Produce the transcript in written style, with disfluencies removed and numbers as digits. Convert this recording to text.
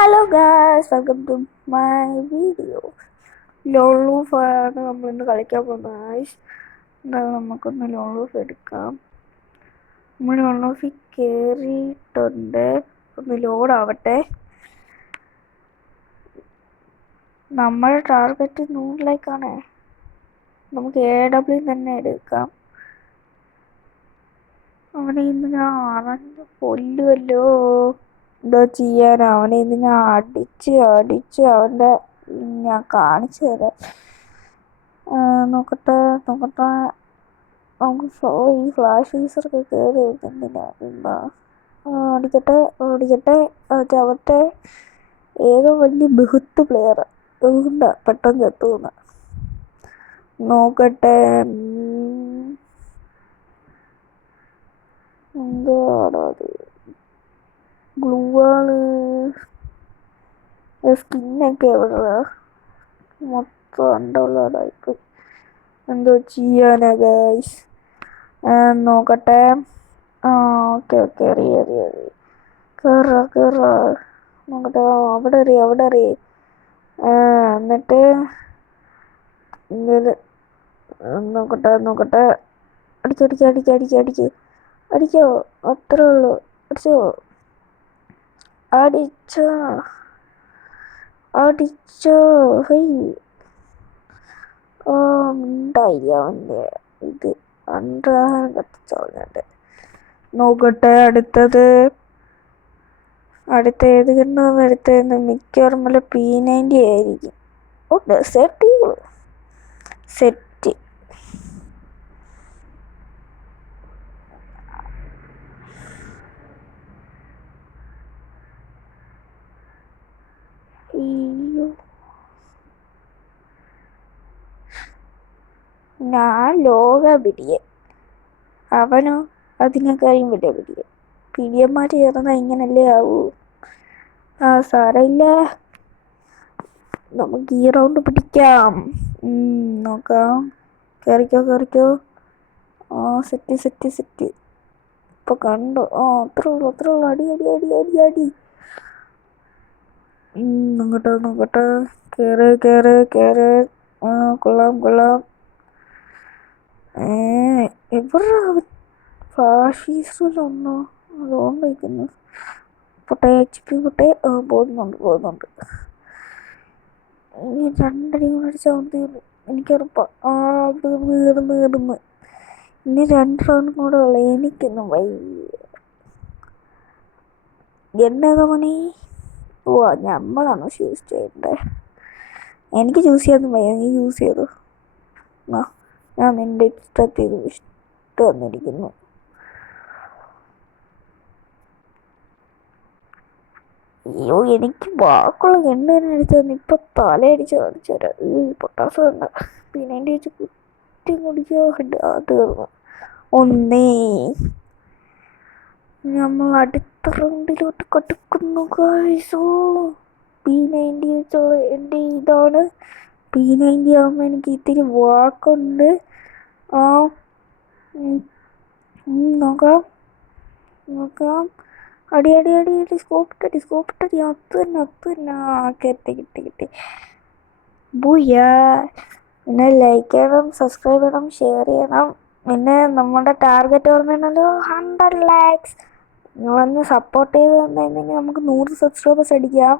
Hello guys, welcome to my video. ലോൺ ലൂഫാണ് നമ്മളിന്ന് കളിക്കാൻ പോകുന്നത് ഗായ്സ്. എന്തായാലും നമുക്കൊന്ന് ലോൺ ലൂഫ് എടുക്കാം. നമ്മൾ ലോൺ ലൂഫിൽ കയറിയിട്ടുണ്ട്. ഒന്ന് ലോഡാവട്ടെ. നമ്മുടെ ടാർഗറ്റ് 100 ലൈക്കാണ്. നമുക്ക് AW തന്നെ എടുക്കാം. അവനെ ഇന്ന് ഞാൻ അറിഞ്ഞു കൊല്ലുമല്ലോ. എന്തോ ചെയ്യാൻ, അവനെ ഇന്ന് ഞാൻ അടിച്ച് അവൻ്റെ ഞാൻ കാണിച്ചു തരാം. നോക്കട്ടെ നമുക്ക് ഈ ഫ്ലാഷ് ഫീസറൊക്കെ കയറി വരുന്നില്ല. എന്താ ഓടിക്കട്ടെ ചവട്ടെ. ഏതോ വലിയ ബഹുത്ത് പ്ലെയർ അതുകൊണ്ടാ പെട്ടെന്ന് എത്തുന്ന. നോക്കട്ടെ എന്താണോ അത്. ഗ്ലൂവാള് സ്കിന്നൊക്കെ എവിടെ മൊത്തം അണ്ടുള്ളതായിപ്പോയി. എന്തോ ചെയ്യാനാ ഗൈസ്. നോക്കട്ടെ. ഓക്കെ അറിയ കേറ നോക്കട്ടെ. അവിടെ അറിയ എന്നിട്ട് ഇങ്ങനെ നോക്കട്ടെ. അടിച്ചോ, അത്രേ ഉള്ളു. അടിച്ചോ ഹൈ. ഉണ്ടായില്ല അവൻ്റെ ഇത് അണ്ടർഹാൻഡ് കത്തിച്ചോളുന്നുണ്ട്. നോക്കട്ടെ അടുത്ത ഏത് കിട്ടുന്ന എടുത്തതെന്ന്. മിക്കവാറും വല്ല P90 ആയിരിക്കും. Dessert set. ഞാൻ ലോക പിടിയെ, അവനോ അതിനേക്കാളും വലിയ പിടിയെ. പിടിയന്മാർ ചേർന്ന ഇങ്ങനല്ലേ ആവൂ. സാരമില്ല, നമുക്ക് ഈ റൗണ്ട് പിടിക്കാം. നോക്കാം. കയറിക്കോ. സെറ്റ്. ഇപ്പൊ കണ്ടോ? അത്രേ ഉള്ളു. അടി. നോക്കട്ടെ. കേറ്. കൊള്ളാം. എവിടെ ഫാഷീസിലൊന്നോ അതുകൊണ്ട് വയ്ക്കുന്നു. HP പോകുന്നുണ്ട്. ഇനി 2 അടി കൂടെ അടിച്ചാൽ തീർന്നു. എനിക്കുറപ്പാ. തീർന്ന്. ഇനി 2 റൗണ്ട് കൂടെ ഉള്ളു. എനിക്കൊന്നും വയ്യ. എന്നതാ മണി. നമ്മളാണോ ചൂസ് ചെയ്യണ്ടേ? എനിക്ക് ചൂസ് ചെയ്യാൻ വയ്യ, നീ ചൂസ് ചെയ്തോ. ഞാൻ നിന്റെ ഇഷ്ടത്തിൽ വന്നിരിക്കുന്നു. അയ്യോ, എനിക്ക് വാക്കുള്ള ഗണ്ണുതന്നെ അടിച്ചു തന്നു. ഇപ്പൊ തലയടിച്ച് കാണിച്ചു തരാം. പൊട്ടാസ് കണ്ട പിന്നെ എൻ്റെ വെച്ച് കുറ്റി കുടിക്കോ. തീർന്നു. ഒന്നേ നമ്മൾ അടുത്ത റൗണ്ടിലോട്ട് കടക്കുന്നു ഗൈസോ. P90 വെച്ചുള്ള എൻ്റെ ഇതാണ്. P90 ആകുമ്പോൾ എനിക്ക് ഇത്തിരി വാക്കുണ്ട്. നോക്കാം. അടി. സ്കോപ്പിട്ടടി. അത് തന്നെ. കിട്ടി. ബൂയാ. പിന്നെ ലൈക്ക് ചെയ്യണം, സബ്സ്ക്രൈബ് ചെയ്യണം, ഷെയർ ചെയ്യണം. പിന്നെ നമ്മുടെ ടാർഗറ്റ് ഓർമ്മയുണ്ടല്ലോ, 100 likes. നിങ്ങളൊന്ന് സപ്പോർട്ട് ചെയ്ത് തന്നിട്ടുണ്ടെങ്കിൽ നമുക്ക് 100 സബ്സ്ക്രൈബേഴ്സ് അടിക്കാം.